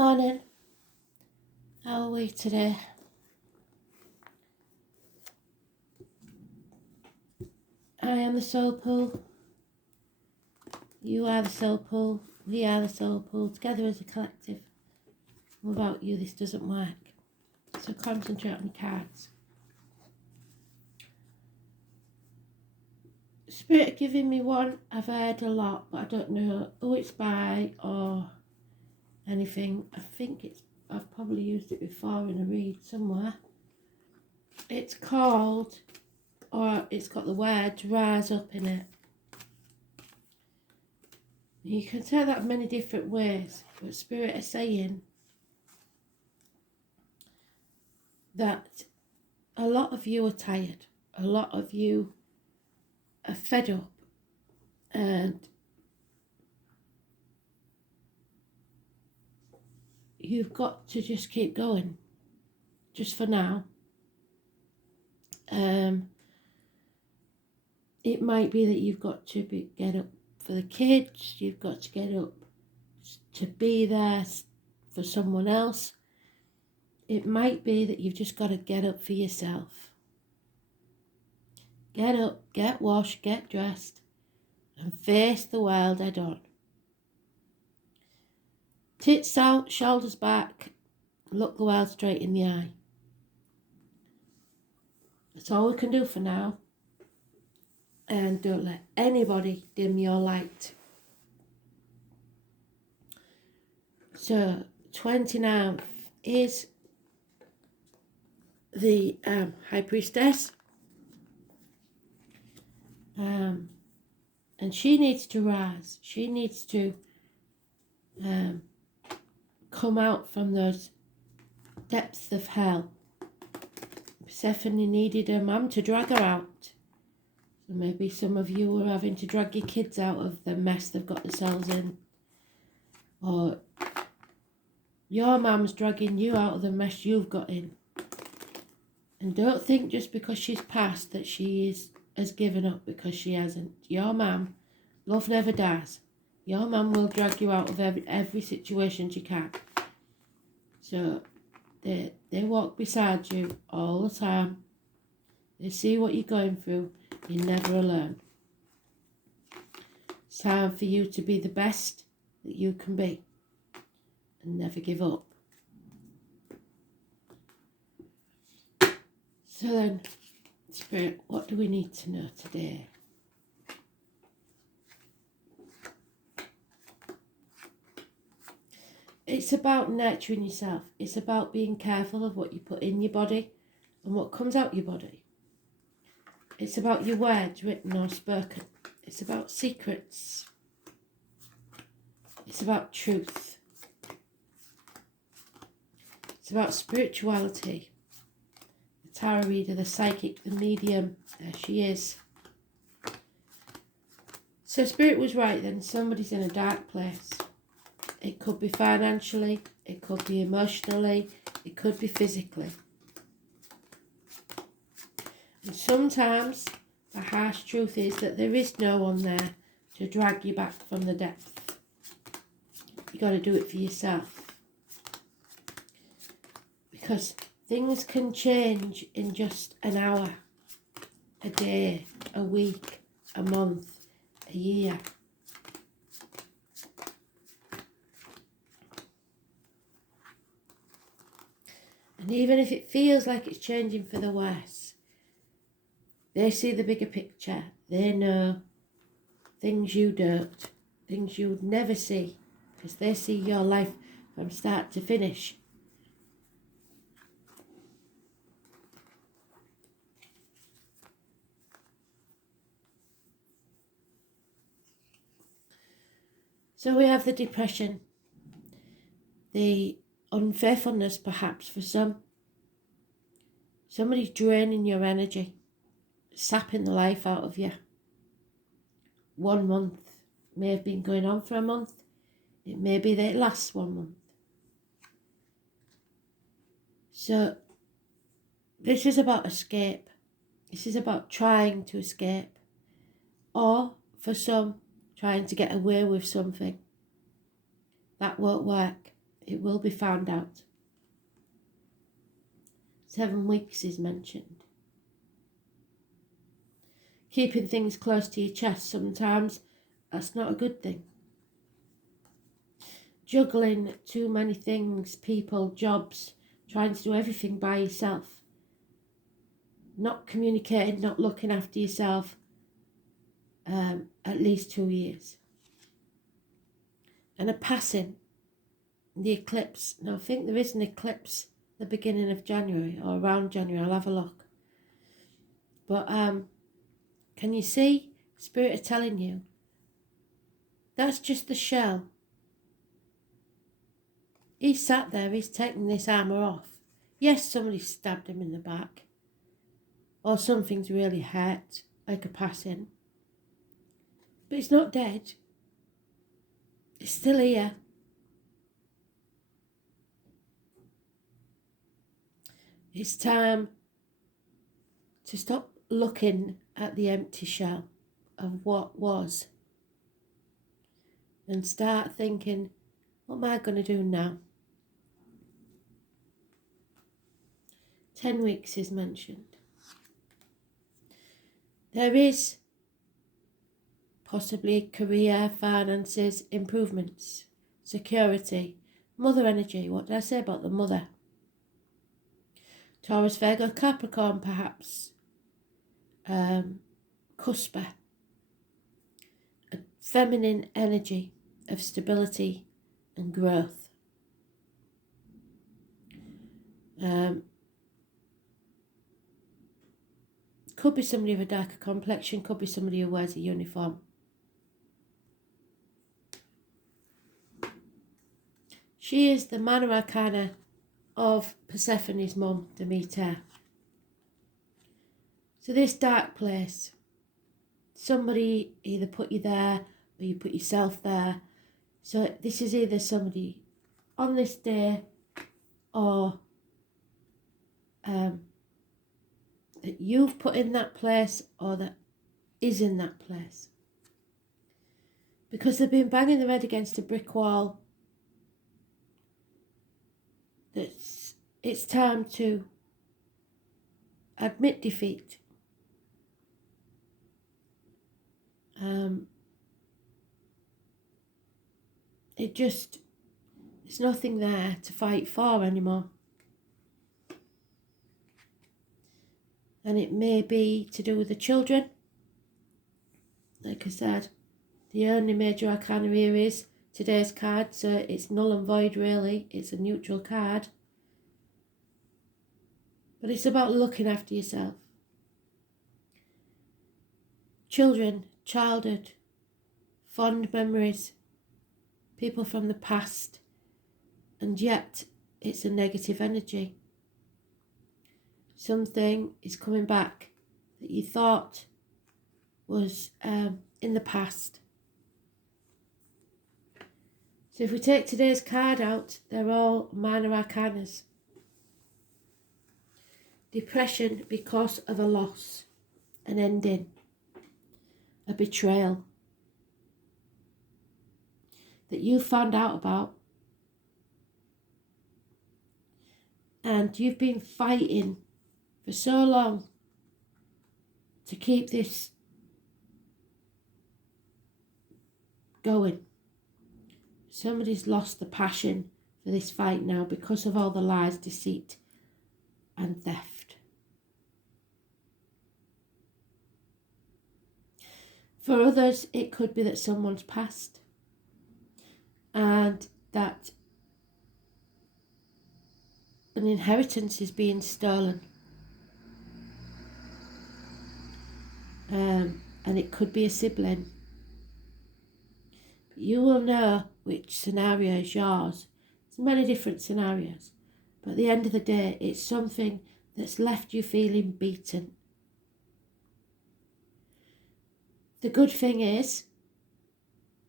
Morning. How are we today? I am the soul pool. You are the soul pool. We are the soul pool. Together as a collective. Without you, this doesn't work. So concentrate on your cards. Spirit giving me one. I've heard a lot, but I don't know who it's by or anything. I think I've probably used it before in a read somewhere. It's called, or it's got the word rise up in it. You can tell that many different ways, but Spirit is saying that a lot of you are tired, a lot of you are fed up, and you've got to just keep going, just for now. It might be that you've got to get up for the kids, you've got to get up to be there for someone else. It might be that you've just got to get up for yourself. Get up, get washed, get dressed, and face the world head on. Tits out, shoulders back, look the world straight in the eye. That's all we can do for now. And don't let anybody dim your light. So 29th is the High Priestess. And she needs to rise. She needs to come out from those depths of hell. Persephone needed her mum to drag her out. So maybe some of you are having to drag your kids out of the mess they've got themselves in. Or your mum's dragging you out of the mess you've got in. And don't think just because she's passed that she has given up, because she hasn't. Your mum, love never dies. Your mum will drag you out of every situation she can. So they walk beside you all the time. They see what you're going through. You're never alone. It's time for you to be the best that you can be. And never give up. So then, Spirit, what do we need to know today? It's about nurturing yourself. It's about being careful of what you put in your body and what comes out your body. It's about your words, written or spoken. It's about secrets. It's about truth. It's about spirituality. The tarot reader, the psychic, the medium. There she is. So Spirit was right then. Somebody's in a dark place. It could be financially. It could be emotionally. It could be physically. And sometimes the harsh truth is that there is no one there to drag you back from the depth. You got to do it for yourself. Because things can change in just an hour, a day, a week, a month, a year. And even if it feels like it's changing for the worse, they see the bigger picture. They know things you don't, things you would never see, because they see your life from start to finish. So we have the depression, the unfaithfulness perhaps for some. Somebody's draining your energy, sapping the life out of you. 1 month may have been going on for a month. It may be that it lasts 1 month. So this is about escape. This is about trying to escape. Or for some, trying to get away with something. That won't work. It will be found out. 7 weeks is mentioned. Keeping things close to your chest sometimes, that's not a good thing. Juggling too many things, people, jobs, trying to do everything by yourself. Not communicating, not looking after yourself. At least 2 years. And a passing, the eclipse. Now I think there is an eclipse at the beginning of January or around January. I'll have a look. But can you see? Spirit are telling you that's just the shell. He's sat there, he's taking this armour off. Yes, somebody stabbed him in the back. Or something's really hurt, like a passing. But it's not dead. It's still here. It's time to stop looking at the empty shell of what was and start thinking, what am I going to do now? 10 weeks is mentioned. There is possibly career, finances, improvements, security, mother energy. What did I say about the mother? Taurus, Virgo, Capricorn perhaps. Cusper. A feminine energy of stability and growth. Could be somebody of a darker complexion, could be somebody who wears a uniform. She is the Minor Arcana of Persephone's mum, Demeter. So this dark place, somebody either put you there or you put yourself there. So this is either somebody on this day or that you've put in that place or that is in that place. Because they've been banging their head against a brick wall. It's time to admit defeat. There's nothing there to fight for anymore. And it may be to do with the children. Like I said, the only major arcana here is today's card, so it's null and void really. It's a neutral card. But it's about looking after yourself. Children, childhood, fond memories, people from the past, and yet it's a negative energy. Something is coming back that you thought was in the past. So if we take today's card out, they're all minor arcanas. Depression because of a loss, an ending, a betrayal that you found out about, and you've been fighting for so long to keep this going. Somebody's lost the passion for this fight now because of all the lies, deceit and theft. For others, it could be that someone's passed and that an inheritance is being stolen. And it could be a sibling. But you will know which scenario is yours. There's many different scenarios. But at the end of the day, it's something that's left you feeling beaten. The good thing is,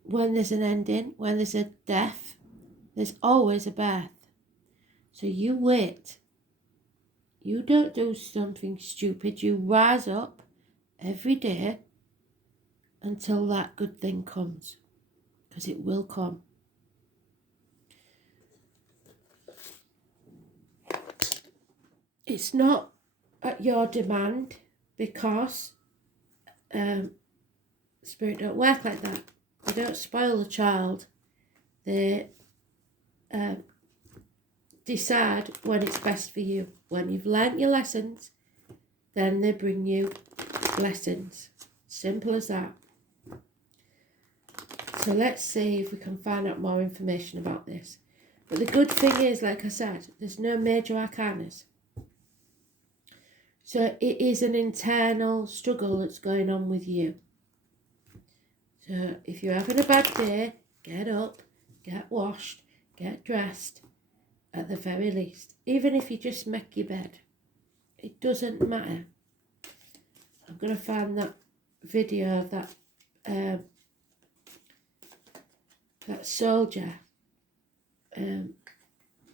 when there's an ending, when there's a death, there's always a birth. So you wait. You don't do something stupid. You rise up every day until that good thing comes. Because it will come. it's not at your demand, because Spirit don't work like that. They don't spoil the child. They decide when it's best for you. When you've learnt your lessons, then they bring you blessings. Simple as that. So let's see if we can find out more information about this. But the good thing is, like I said, there's no major arcanas. So it is an internal struggle that's going on with you. So if you're having a bad day, get up, get washed, get dressed, at the very least. Even if you just make your bed, it doesn't matter. I'm going to find that video of that soldier,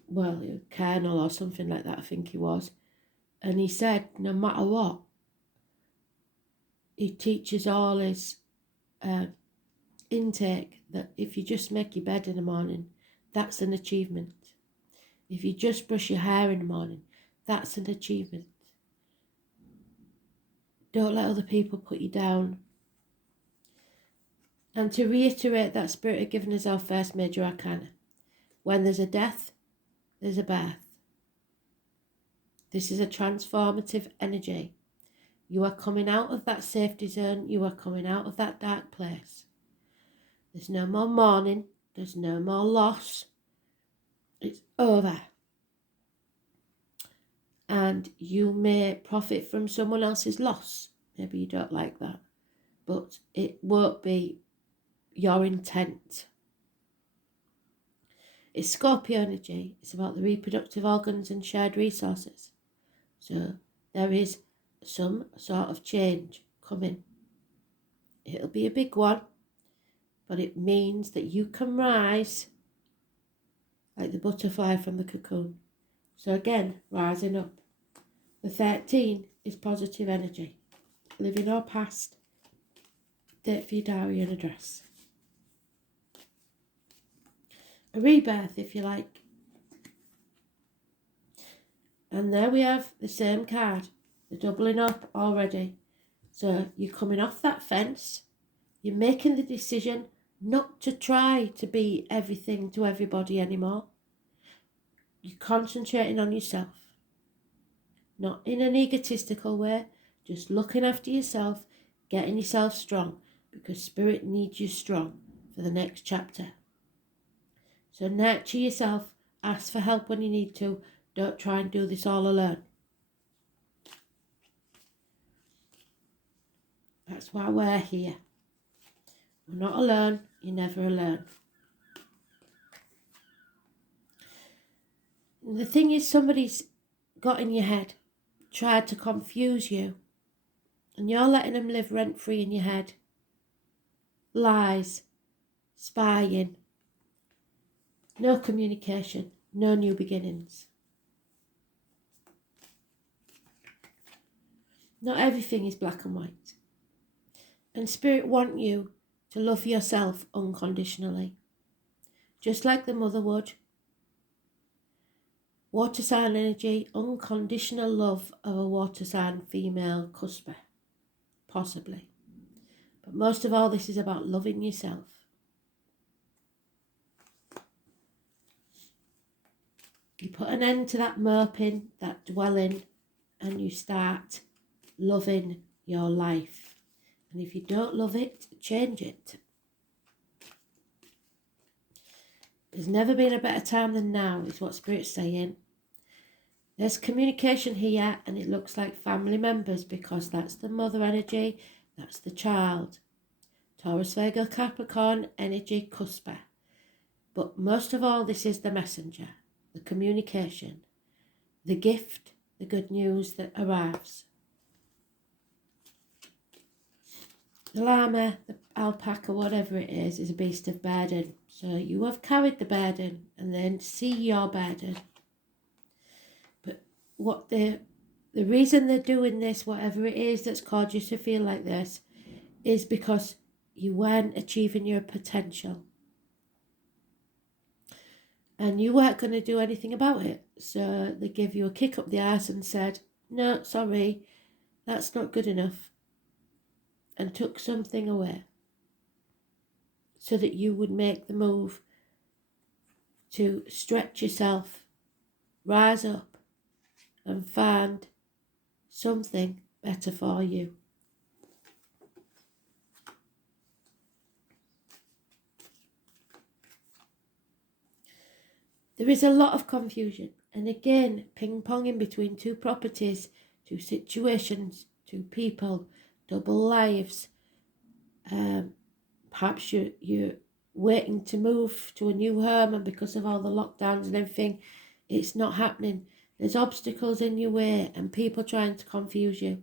well, colonel or something like that, I think he was, and he said no matter what, he teaches all his intake that if you just make your bed in the morning, that's an achievement. If you just brush your hair in the morning, that's an achievement. Don't let other people put you down. And to reiterate, that Spirit had given us our first major arcana. When there's a death, there's a birth. This is a transformative energy. You are coming out of that safety zone. You are coming out of that dark place. There's no more mourning. There's no more loss. It's over. And you may profit from someone else's loss. Maybe you don't like that. But it won't be your intent. It's Scorpio energy. It's about the reproductive organs and shared resources. So there is some sort of change coming. It'll be a big one, but it means that you can rise like the butterfly from the cocoon. So again, rising up. The 13 is positive energy. Living or past. Date for your diary and address. A rebirth, if you like. And there we have the same card. The doubling up already. So you're coming off that fence. You're making the decision not to try to be everything to everybody anymore. You're concentrating on yourself. Not in an egotistical way, just looking after yourself, getting yourself strong, because Spirit needs you strong for the next chapter. So nurture yourself, ask for help when you need to, don't try and do this all alone. That's why we're here. We're not alone, you're never alone. The thing is, somebody's got in your head, tried to confuse you, and you're letting them live rent-free in your head. Lies, spying, no communication, no new beginnings. Not everything is black and white. And Spirit want you to love yourself unconditionally. Just like the mother would. Water sign energy, unconditional love of a water sign female cusper. Possibly. But most of all, this is about loving yourself. You put an end to that moping, that dwelling, and you start loving your life. And if you don't love it, change it. There's never been a better time than now, is what Spirit's saying. There's communication here, and it looks like family members, because that's the mother energy, that's the child. Taurus, Virgo, Capricorn, energy, cusper. But most of all, this is the messenger, the communication, the gift, the good news that arrives. The llama, the alpaca, whatever it is a beast of burden. So you have carried the burden and then see your burden. But what the reason they're doing this, whatever it is that's caused you to feel like this, is because you weren't achieving your potential. and you weren't going to do anything about it. So they gave you a kick up the arse and said, no, sorry, that's not good enough, and took something away so that you would make the move to stretch yourself, rise up, and find something better for you. There is a lot of confusion, and again, ping-ponging between two properties, two situations, two people, double lives. Perhaps you're waiting to move to a new home, and because of all the lockdowns and everything, it's not happening. There's obstacles in your way and people trying to confuse you.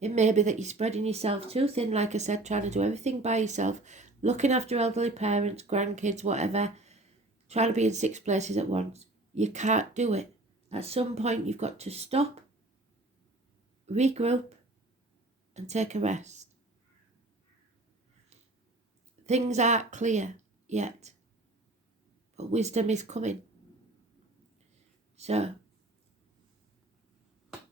It may be that you're spreading yourself too thin, like I said, trying to do everything by yourself, looking after elderly parents, grandkids, whatever, trying to be in 6 places at once. You can't do it. At some point, you've got to stop, regroup, and take a rest. Things aren't clear yet, but wisdom is coming. So,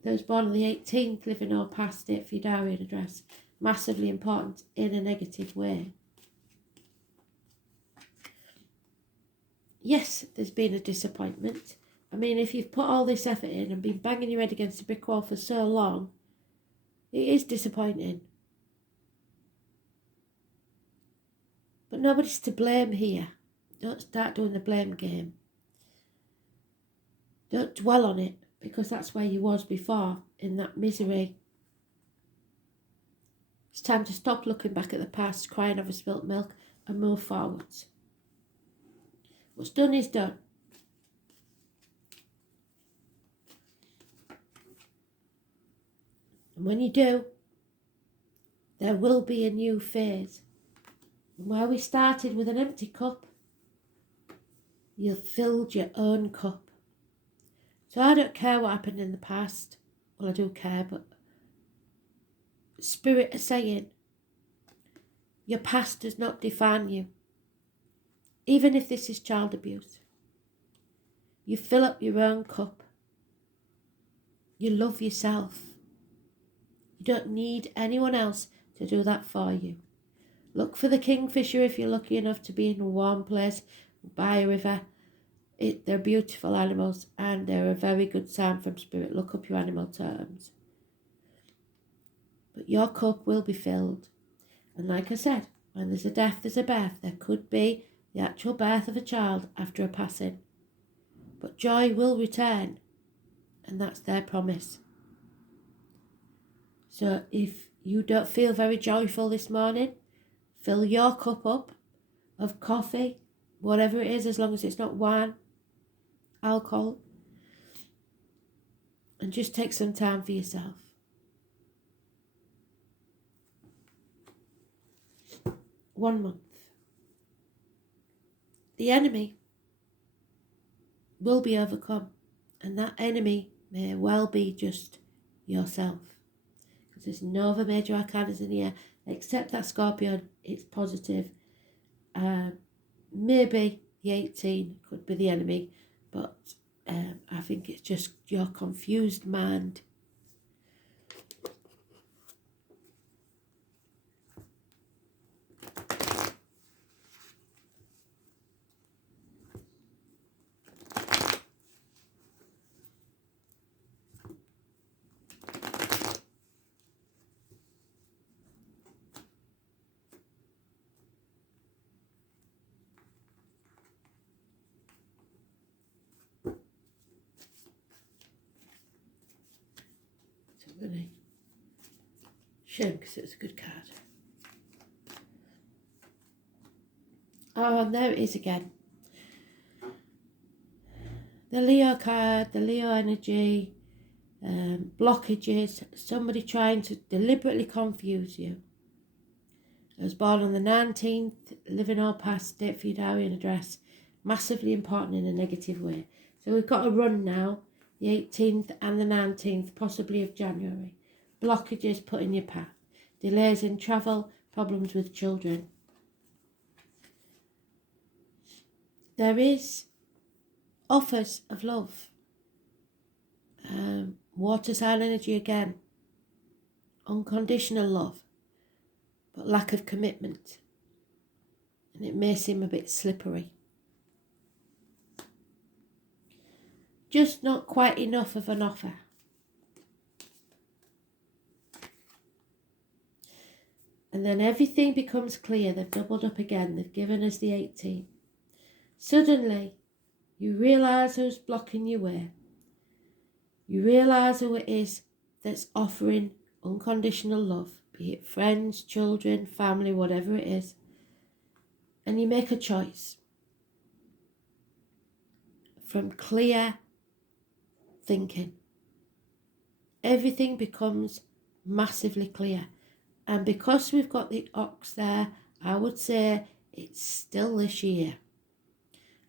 those born on the 18th, living or past date for your diary and address, massively important in a negative way. Yes, there's been a disappointment. I mean, if you've put all this effort in and been banging your head against a brick wall for so long, it is disappointing. But nobody's to blame here. Don't start doing the blame game. Don't dwell on it, because that's where you was before, in that misery. It's time to stop looking back at the past, crying over spilt milk, and move forwards. What's done is done. And when you do, there will be a new phase. And where we started with an empty cup, you've filled your own cup. So I don't care what happened in the past. Well, I do care, but Spirit is saying, your past does not define you. Even if this is child abuse. You fill up your own cup. You love yourself. You don't need anyone else to do that for you. Look for the kingfisher if you're lucky enough to be in a warm place by a river. They're beautiful animals and they're a very good sign from Spirit. Look up your animal terms. But your cup will be filled. And like I said, when there's a death, there's a birth. There could be the actual birth of a child after a passing. But joy will return, and that's their promise. So if you don't feel very joyful this morning, fill your cup up of coffee, whatever it is, as long as it's not wine, alcohol, and just take some time for yourself. One month. The enemy will be overcome, and that enemy may well be just yourself. Because there's no other major arcanas in here, except that Scorpion. It's positive. Maybe the 18 could be the enemy, but I think it's just your confused mind. Really shame, because it's a good card. Oh, and there it is again. The Leo card, the Leo energy, blockages, somebody trying to deliberately confuse you. I was born on the 19th, living or past date for your diary and address. Massively important in a negative way. So we've got a run now. The 18th and the 19th, possibly of January. Blockages put in your path. Delays in travel, problems with children. there is offers of love. Water sign energy again. Unconditional love, but lack of commitment. And it may seem a bit slippery. Just not quite enough of an offer. And then everything becomes clear. They've doubled up again. They've given us the 18. Suddenly, you realise who's blocking your way. You realise who it is that's offering unconditional love, be it friends, children, family, whatever it is. And you make a choice from clear thinking. Everything becomes massively clear. And because we've got the ox there, I would say it's still this year.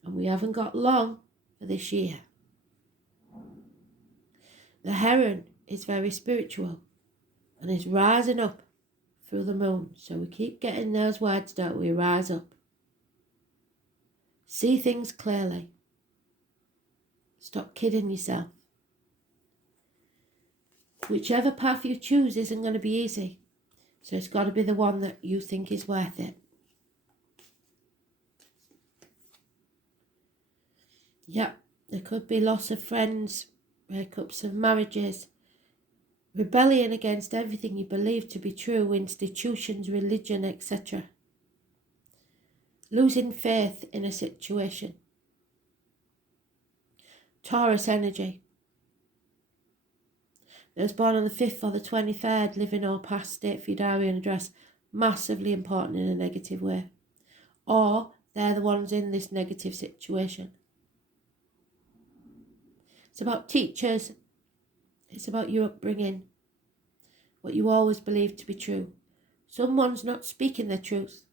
And we haven't got long for this year. The heron is very spiritual and is rising up through the moon. So we keep getting those words, don't we? Rise up. See things clearly. Stop kidding yourself. Whichever path you choose isn't going to be easy. So it's got to be the one that you think is worth it. Yep, there could be loss of friends, breakups of marriages, rebellion against everything you believe to be true, institutions, religion, etc. Losing faith in a situation. Taurus energy. Those born on the 5th or the 23rd, living or past date for your diary and address, massively important in a negative way. Or they're the ones in this negative situation. It's about teachers. It's about your upbringing. What you always believed to be true. Someone's not speaking their truth.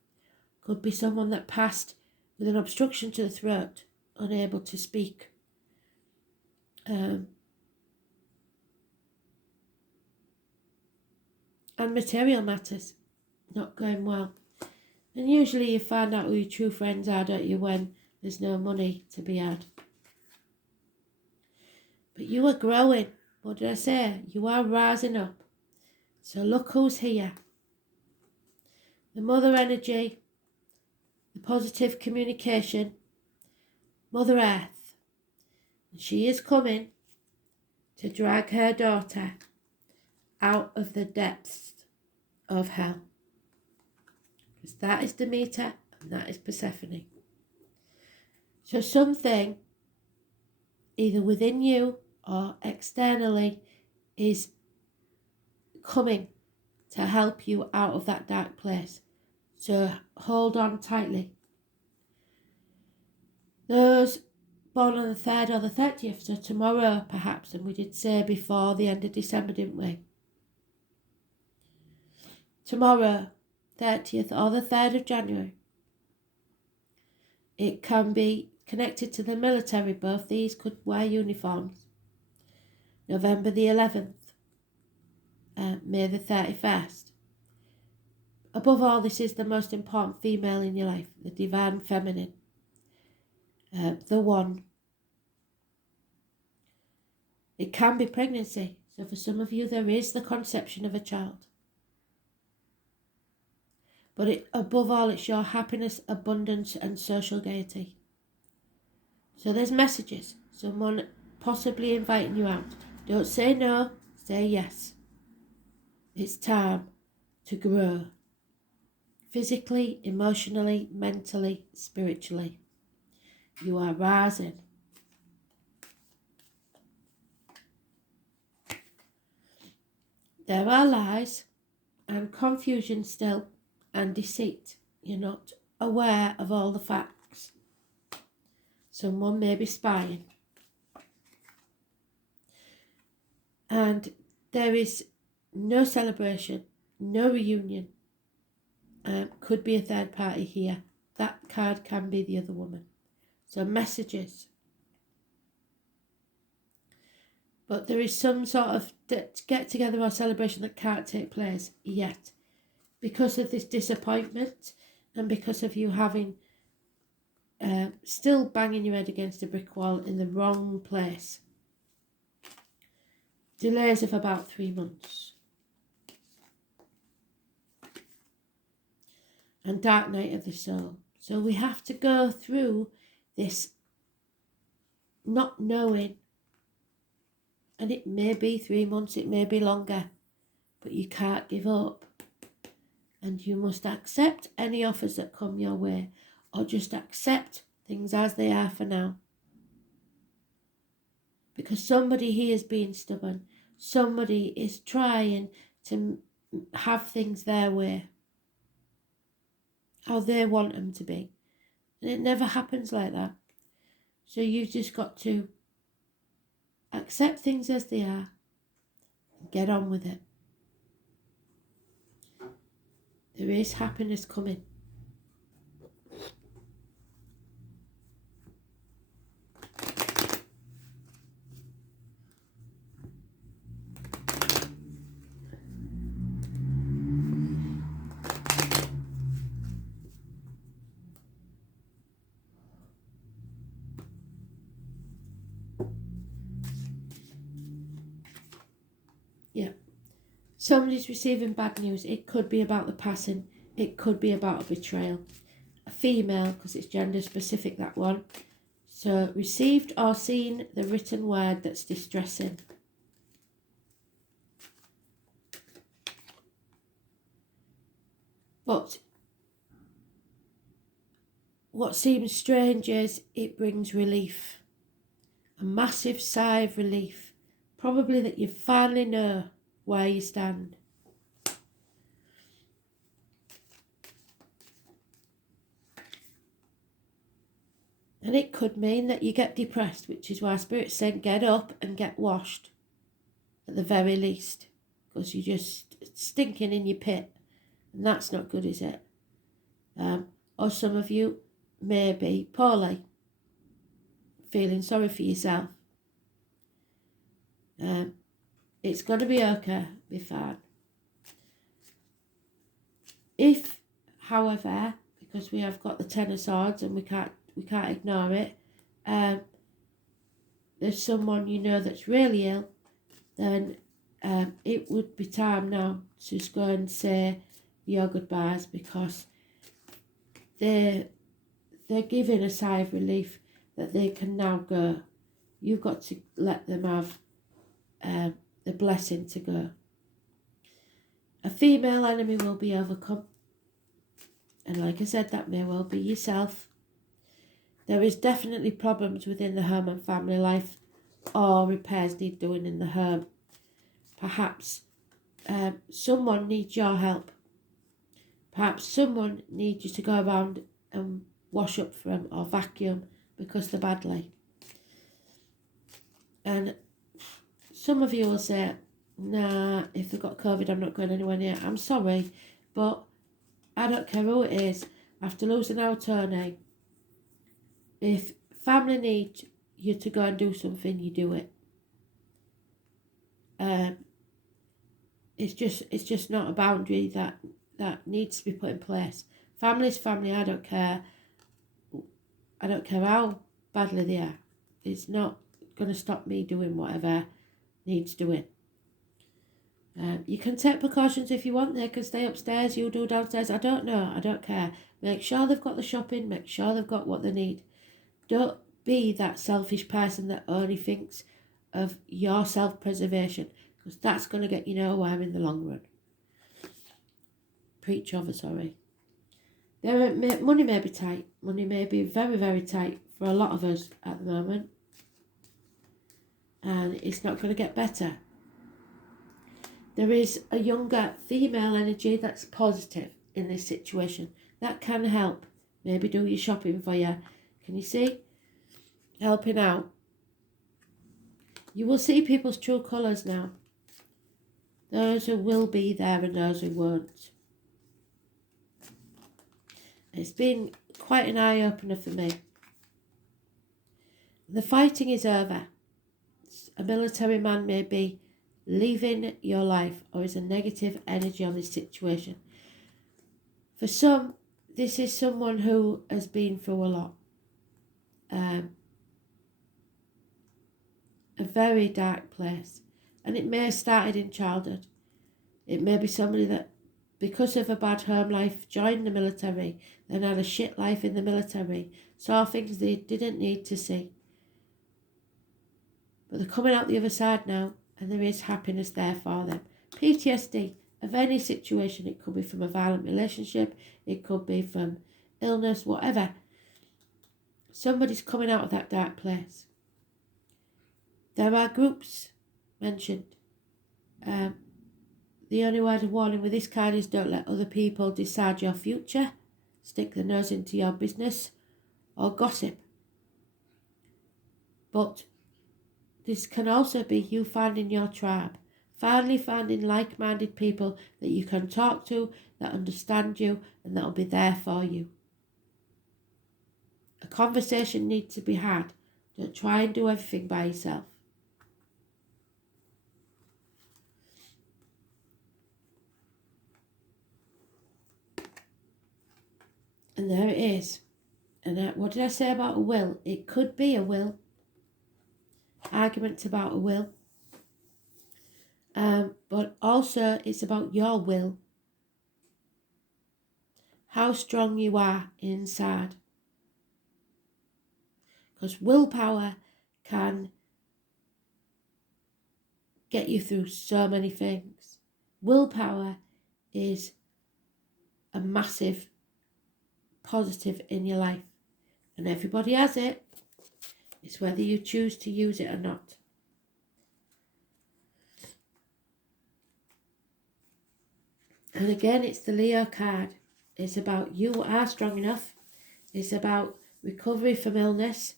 Could be someone that passed with an obstruction to the throat, unable to speak. And material matters, not going well. And usually you find out who your true friends are, don't you, when there's no money to be had. But you are growing. What did I say? You are rising up. So look who's here. The mother energy, the positive communication, Mother Earth. And she is coming to drag her daughter out of the depths of hell. Because that is Demeter and that is Persephone. So something, either within you or externally, is coming to help you out of that dark place. So hold on tightly. Those born on the 3rd or the 30th, so tomorrow perhaps, and we did say before the end of December, didn't we? Tomorrow, 30th or the 3rd of January. It can be connected to the military. Both these could wear uniforms. November the 11th, May the 31st. Above all, this is the most important female in your life, the divine feminine, the one. It can be pregnancy. So for some of you, there is the conception of a child. But above all, it's your happiness, abundance and social gaiety. So there's messages. Someone possibly inviting you out. Don't say no, say yes. It's time to grow. Physically, emotionally, mentally, spiritually. You are rising. There are lies and confusion still and deceit. You're not aware of all the facts. Someone may be spying. And there is no celebration, no reunion. Could be a third party here. That card can be the other woman. So messages. But there is some sort of get together or celebration that can't take place yet. Because of this disappointment and because of you having still banging your head against a brick wall in the wrong place. Delays of about 3 months. And dark night of the soul. So we have to go through this not knowing. And it may be 3 months, it may be longer. But you can't give up. And you must accept any offers that come your way. Or just accept things as they are for now. Because somebody here is being stubborn. Somebody is trying to have things their way. How they want them to be. And it never happens like that. So you've just got to accept things as they are. And get on with it. There is happiness coming. Yeah. Somebody's receiving bad news. It could be about the passing. It could be about a betrayal. A female, because it's gender specific, that one. So, received or seen the written word that's distressing. But what seems strange is it brings relief. A massive sigh of relief. Probably that you finally know where you stand. And it could mean that you get depressed, which is why Spirit's saying get up and get washed. At the very least. Because you're just stinking in your pit. And that's not good, is it? Or some of you may be poorly. Feeling sorry for yourself. It's going to be okay, be fine. If, however, because we have got the Ten of Swords and we can't ignore it, there's someone you know that's really ill, then it would be time now to just go and say your goodbyes, because they're giving a sigh of relief that they can now go. You've got to let them have the blessing to go. A female enemy will be overcome. And like I said, that may well be yourself. There is definitely problems within the home and family life, or repairs need doing in the home. Perhaps someone needs your help. Perhaps someone needs you to go around and wash up for them or vacuum because they're badly. And some of you will say, nah, if they've got COVID, I'm not going anywhere near. I'm sorry, but I don't care who it is. After losing our Tony, if family needs you to go and do something, you do it. It's just not a boundary that needs to be put in place. Family's family. I don't care how badly they are. It's not going to stop me doing whatever needs doing. You can take precautions if you want. They can stay upstairs, you do downstairs. I don't know. I don't care. Make sure they've got the shopping. Make sure they've got what they need. Don't be that selfish person that only thinks of your self-preservation, because that's going to get you nowhere in the long run. Preach over, sorry. Money may be tight. Money may be very, very tight for a lot of us at the moment. And it's not going to get better. There is a younger female energy that's positive in this situation. That can help. Maybe do your shopping for you. Can you see? Helping out. You will see people's true colours now. Those who will be there and those who won't. It's been quite an eye-opener for me. The fighting is over. A military man may be leaving your life, or is a negative energy on this situation. For some, this is someone who has been through a lot. a very dark place. And it may have started in childhood. It may be somebody that, because of a bad home life, joined the military, then had a shit life in the military, saw things they didn't need to see. But they're coming out the other side now, and there is happiness there for them. PTSD of any situation. It could be from a violent relationship, it could be from illness, whatever. Somebody's coming out of that dark place. There are groups mentioned. The only word of warning with this card is don't let other people decide your future, stick their nose into your business, or gossip. But this can also be you finding your tribe, finally finding like-minded people that you can talk to, that understand you, and that will be there for you. A conversation needs to be had. Don't try and do everything by yourself. And there it is. And what did I say about a will? It could be a will. Arguments about a will. But also it's about your will. How strong you are inside. Because willpower can get you through so many things. Willpower is a massive positive in your life. And everybody has it. It's whether you choose to use it or not. And again, it's the Leo card. It's about you are strong enough. It's about recovery from illness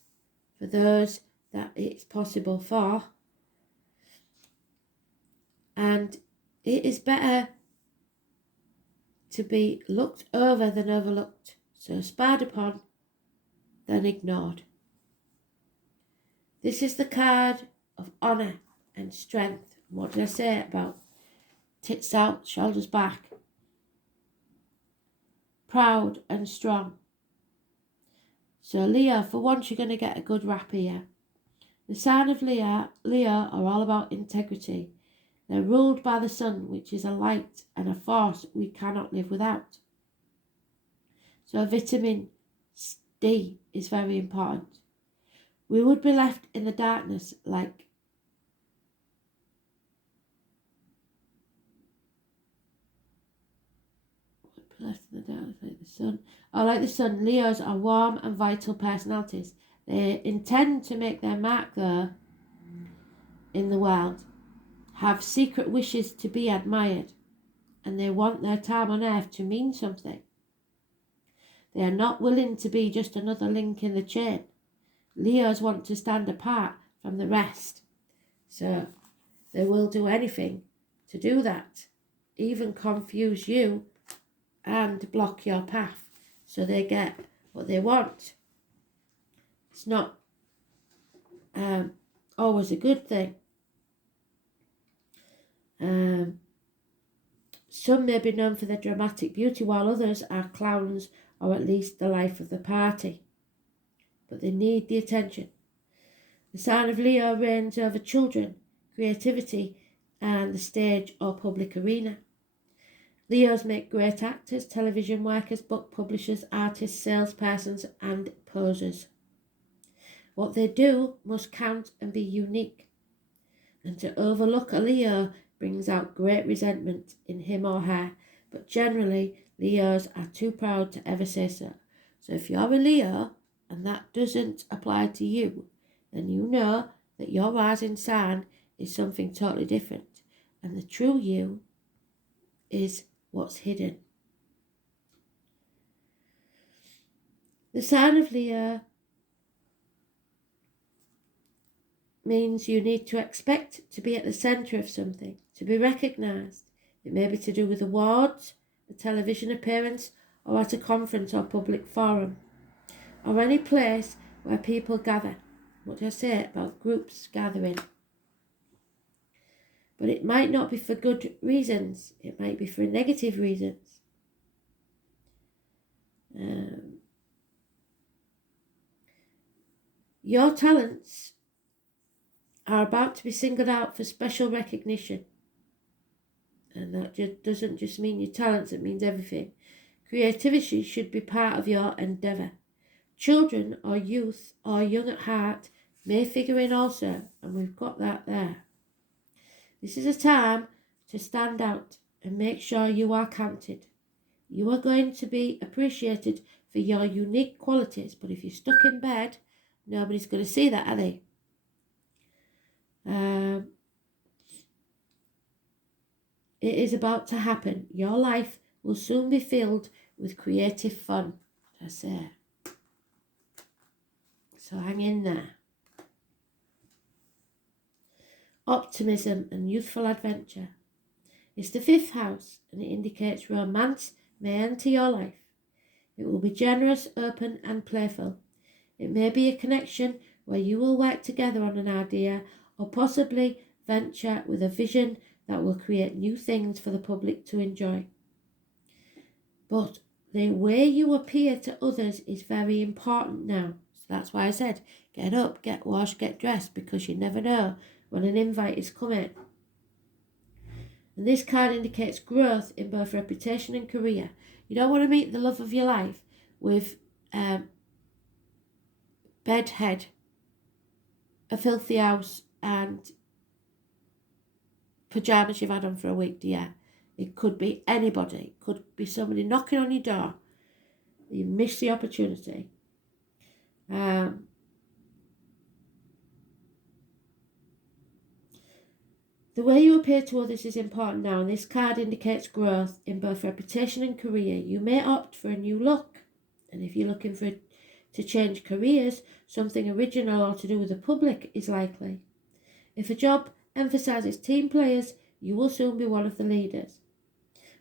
for those that it's possible for. And it is better to be looked over than overlooked. So spied upon than ignored. This is the card of honour and strength. What did I say about tits out, shoulders back? Proud and strong. So Leo, for once you're going to get a good rap here. The sign of Leo are all about integrity. They're ruled by the sun, which is a light and a force we cannot live without. So vitamin D is very important. We would be left in the darkness like the sun. Or like the sun, Leos are warm and vital personalities. They intend to make their mark though in the world, have secret wishes to be admired, and they want their time on earth to mean something. They are not willing to be just another link in the chain. Leos want to stand apart from the rest. So they will do anything to do that, even confuse you and block your path so they get what they want. It's not always a good thing. Some may be known for their dramatic beauty, while others are clowns or at least the life of the party. But they need the attention. The sign of Leo reigns over children, creativity, and the stage or public arena. Leos make great actors, television workers, book publishers, artists, salespersons, and posers. What they do must count and be unique. And to overlook a Leo brings out great resentment in him or her, but generally Leos are too proud to ever say so. So if you're a Leo and that doesn't apply to you, then you know that your rising sign is something totally different, and the true you is what's hidden. The sign of Leo means you need to expect to be at the centre of something, to be recognised. It may be to do with awards, a television appearance, or at a conference or public forum, or any place where people gather. What do I say about groups gathering? But it might not be for good reasons. It might be for negative reasons. Your talents are about to be singled out for special recognition. And that doesn't just mean your talents, it means everything. Creativity should be part of your endeavour. Children or youth or young at heart may figure in also, and we've got that there. This is a time to stand out and make sure you are counted. You are going to be appreciated for your unique qualities, but if you're stuck in bed, nobody's going to see that, are they? It is about to happen. Your life will soon be filled with creative fun. That's it. So hang in there. Optimism and youthful adventure. It's the 5th house, and it indicates romance may enter your life. It will be generous, open and playful. It may be a connection where you will work together on an idea or possibly venture with a vision that will create new things for the public to enjoy. But the way you appear to others is very important now. So that's why I said, get up, get washed, get dressed, because you never know when an invite is coming. And this card indicates growth in both reputation and career. You don't want to meet the love of your life with bedhead, a filthy house and pyjamas you've had on for a week, do you? It could be anybody. It could be somebody knocking on your door. You miss the opportunity. The way you appear to others is important now, and this card indicates growth in both reputation and career. You may opt for a new look, and if you're looking to change careers, something original or to do with the public is likely. If a job emphasises team players, you will soon be one of the leaders.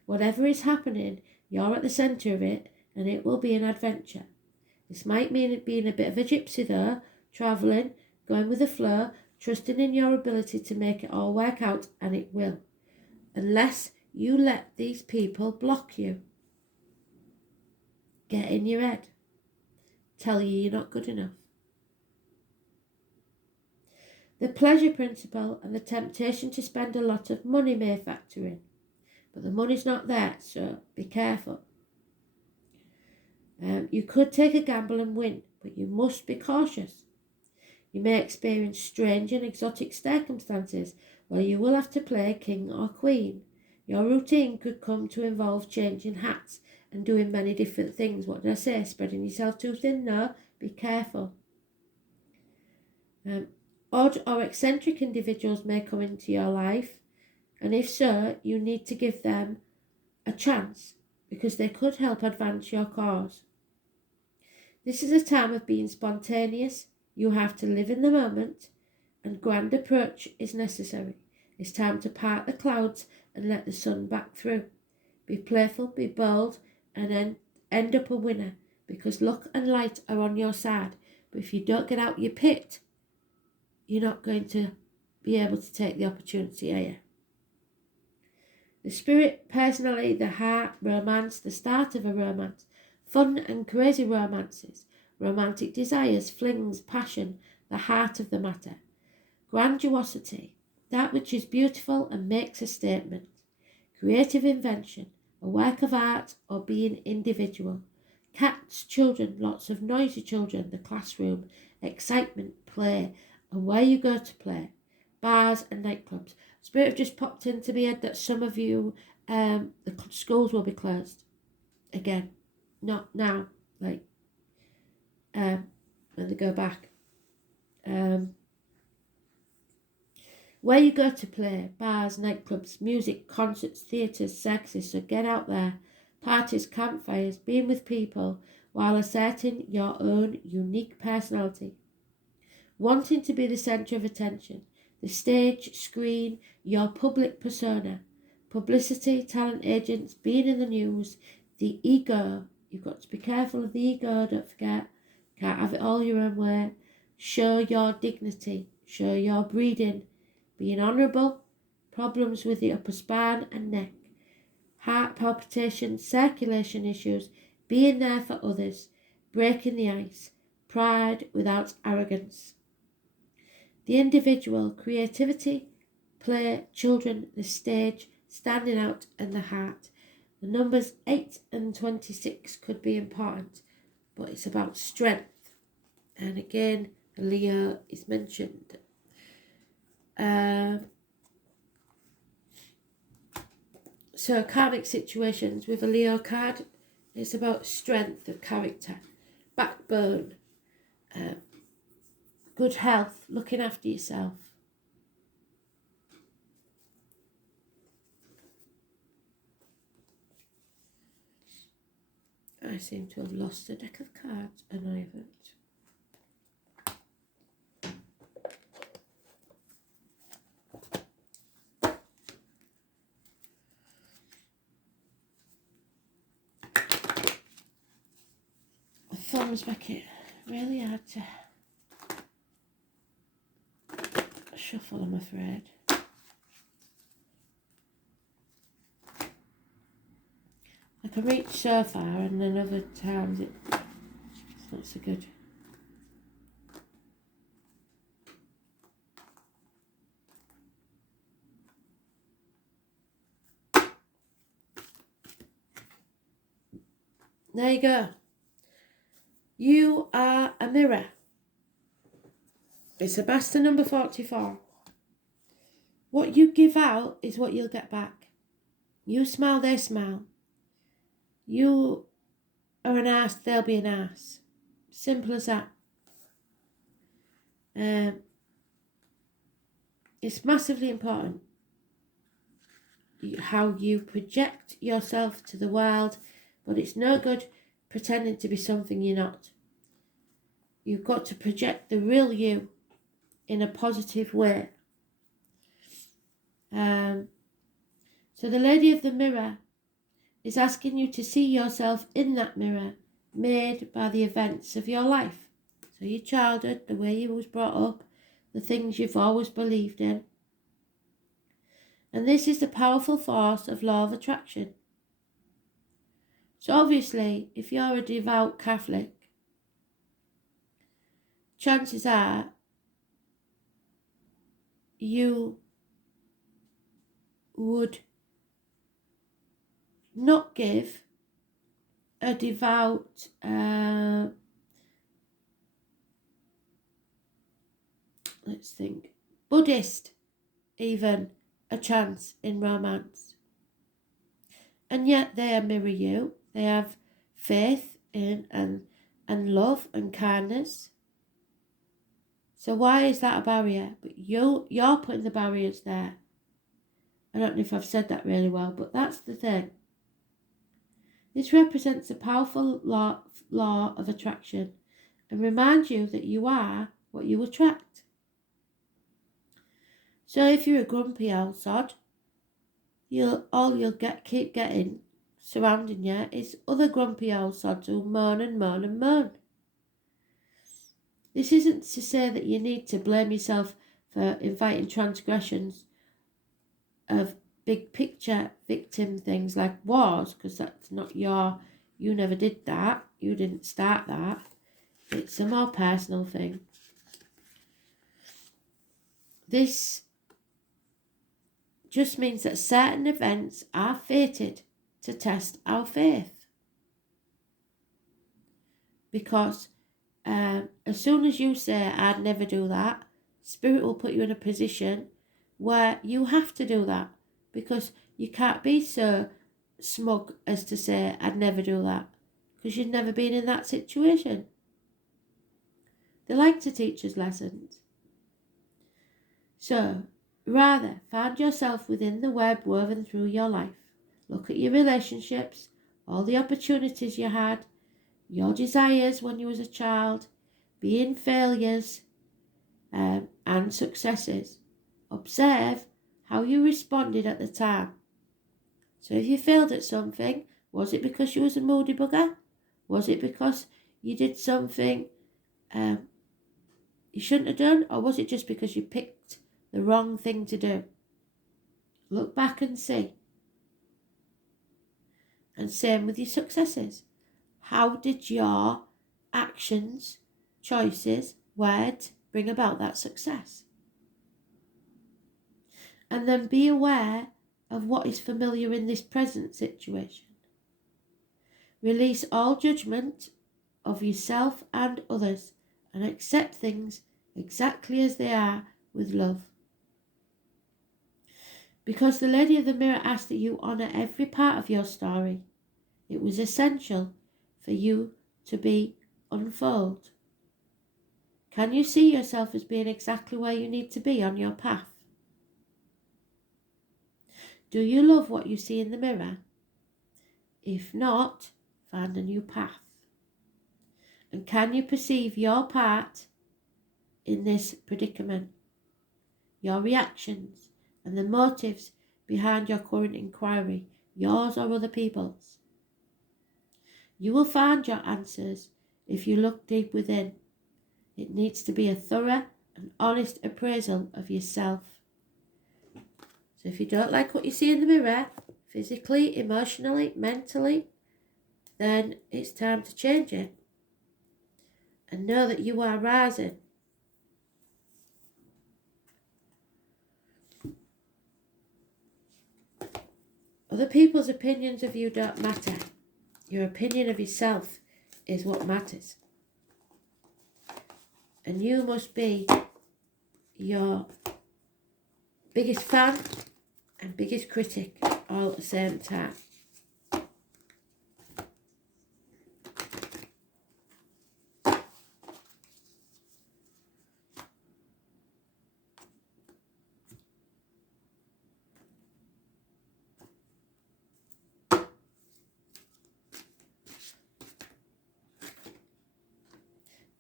Whatever is happening, you're at the centre of it, and it will be an adventure. This might mean it being a bit of a gypsy though, travelling, going with the flow, trusting in your ability to make it all work out, and it will. Unless you let these people block you. Get in your head. Tell you you're not good enough. The pleasure principle and the temptation to spend a lot of money may factor in. But the money's not there, so be careful. You could take a gamble and win, but you must be cautious. You may experience strange and exotic circumstances where you will have to play king or queen. Your routine could come to involve changing hats and doing many different things. What did I say? Spreading yourself too thin? No, be careful. Odd or eccentric individuals may come into your life, and if so, you need to give them a chance because they could help advance your cause. This is a time of being spontaneous. You have to live in the moment, and grand approach is necessary. It's time to part the clouds and let the sun back through. Be playful, be bold, and then end up a winner, because luck and light are on your side. But if you don't get out your pit, you're not going to be able to take the opportunity, are you? The spirit, personality, the heart, romance, the start of a romance, fun and crazy romances, romantic desires, flings, passion, the heart of the matter. Grandiosity, that which is beautiful and makes a statement. Creative invention, a work of art or being individual. Cats, children, lots of noisy children, the classroom, excitement, play, and where you go to play. Bars and nightclubs. Spirit have just popped into my head that some of you, the schools will be closed again. Not now, like, when they go back. Where you go to play, bars, nightclubs, music, concerts, theatres, circuses, so get out there. Parties, campfires, being with people while asserting your own unique personality. Wanting to be the centre of attention. The stage, screen, your public persona. Publicity, talent agents, being in the news, the ego. You've got to be careful of the ego, don't forget. Can't have it all your own way. Show your dignity. Show your breeding. Being honourable. Problems with the upper spine and neck. Heart palpitations, circulation issues. Being there for others. Breaking the ice. pride without arrogance. The individual, creativity, play, children, the stage, standing out, and the heart. The numbers 8 and 26 could be important, but it's about strength. And again, Leo is mentioned. So karmic situations with a Leo card, it's about strength of character, backbone, good health, looking after yourself. I seem to have lost a deck of cards, and I haven't. The thumbs make it really hard to shuffle, I'm afraid. I can reach so far, and then other times it's not so good. There you go. You are a mirror. It's a Master number 44. What you give out is what you'll get back. You smile, they smile. You are an ass, they'll be an ass. Simple as that. It's massively important how you project yourself to the world, but it's no good pretending to be something you're not. You've got to project the real you in a positive way. So the Lady of the Mirror is asking you to see yourself in that mirror made by the events of your life. So your childhood, the way you was brought up, the things you've always believed in. And this is the powerful force of law of attraction. So obviously, if you're a devout Catholic, chances are you would not give a devout let's think, Buddhist even a chance in romance. And yet they mirror you. They have faith in and love and kindness. So why is that a barrier? But you're putting the barriers there. I don't know if I've said that really well, but that's the thing. This represents a powerful law of attraction and reminds you that you are what you attract. So if you're a grumpy old sod, you'll keep getting surrounding you is other grumpy old sods who moan and moan and moan. This isn't to say that you need to blame yourself for inviting transgressions of big picture victim things like wars, because that's not you never did that, you didn't start that. It's a more personal thing. This just means that certain events are fated to test our faith. Because as soon as you say, I'd never do that, Spirit will put you in a position where you have to do that. Because you can't be so smug as to say, I'd never do that. Because you've never been in that situation. They like to teach us lessons. So, rather, find yourself within the web woven through your life. Look at your relationships, all the opportunities you had, your desires when you was a child, being failures and successes. Observe how you responded at the time. So if you failed at something, was it because you was a moody bugger? Was it because you did something you shouldn't have done? Or was it just because you picked the wrong thing to do? Look back and see. And same with your successes. How did your actions choices, words bring about that success. And then be aware of what is familiar in this present situation. Release all judgment of yourself and others and accept things exactly as they are with love. Because the Lady of the Mirror asked that you honour every part of your story. It was essential for you to be unfold. Can you see yourself as being exactly where you need to be on your path? Do you love what you see in the mirror? If not, find a new path. And can you perceive your part in this predicament? Your reactions and the motives behind your current inquiry, yours or other people's? You will find your answers if you look deep within. It needs to be a thorough and honest appraisal of yourself. So if you don't like what you see in the mirror, physically, emotionally, mentally, then it's time to change it. And know that you are rising. Other people's opinions of you don't matter. Your opinion of yourself is what matters. And you must be your biggest fan and biggest critic all at the same time.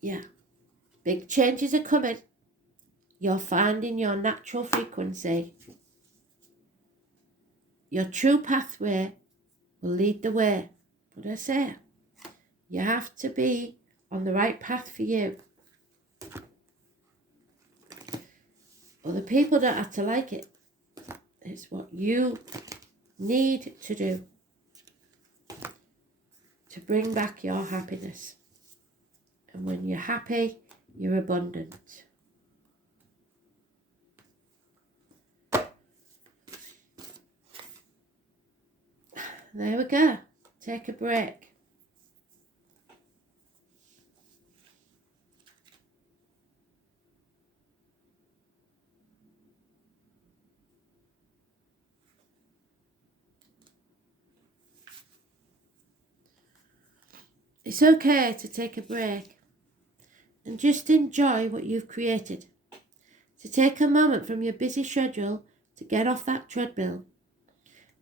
Yeah, big changes are coming. You're finding your natural frequency. Your true pathway will lead the way. What I say? You have to be on the right path for you. Other people don't have to like it. It's what you need to do to bring back your happiness. And when you're happy, you're abundant. There we go. Take a break. It's okay to take a break and just enjoy what you've created. To take a moment from your busy schedule to get off that treadmill.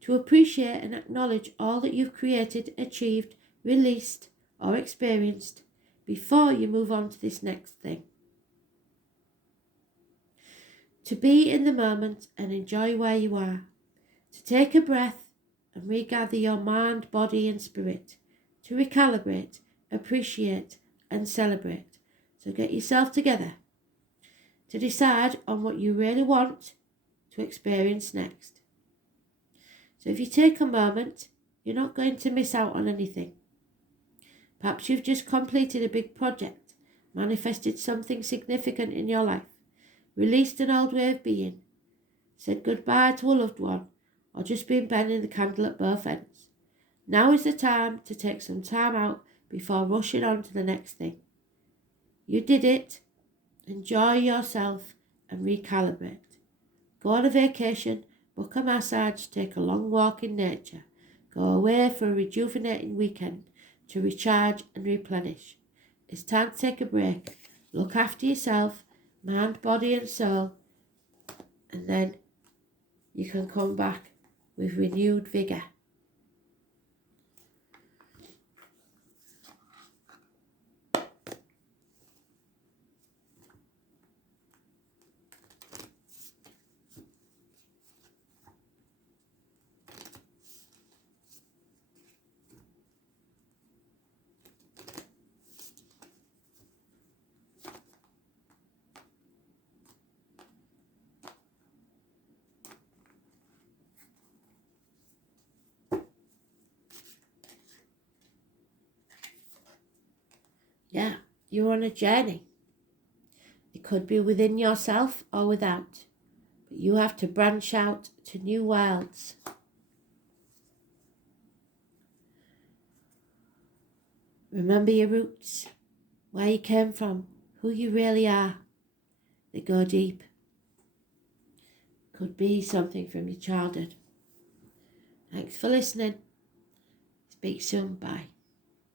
To appreciate and acknowledge all that you've created, achieved, released or experienced before you move on to this next thing. To be in the moment and enjoy where you are. To take a breath and regather your mind, body and spirit. To recalibrate, appreciate and celebrate. So get yourself together to decide on what you really want to experience next. So if you take a moment, you're not going to miss out on anything. Perhaps you've just completed a big project, manifested something significant in your life, released an old way of being, said goodbye to a loved one, or just been bending the candle at both ends. Now is the time to take some time out before rushing on to the next thing. You did it. Enjoy yourself and recalibrate. Go on a vacation, book a massage, take a long walk in nature. Go away for a rejuvenating weekend to recharge and replenish. It's time to take a break. Look after yourself, mind, body and soul, and then you can come back with renewed vigour. Yeah, you're on a journey. It could be within yourself or without, but you have to branch out to new worlds. Remember your roots, where you came from, who you really are. They go deep. Could be something from your childhood. Thanks for listening. Speak soon. Bye.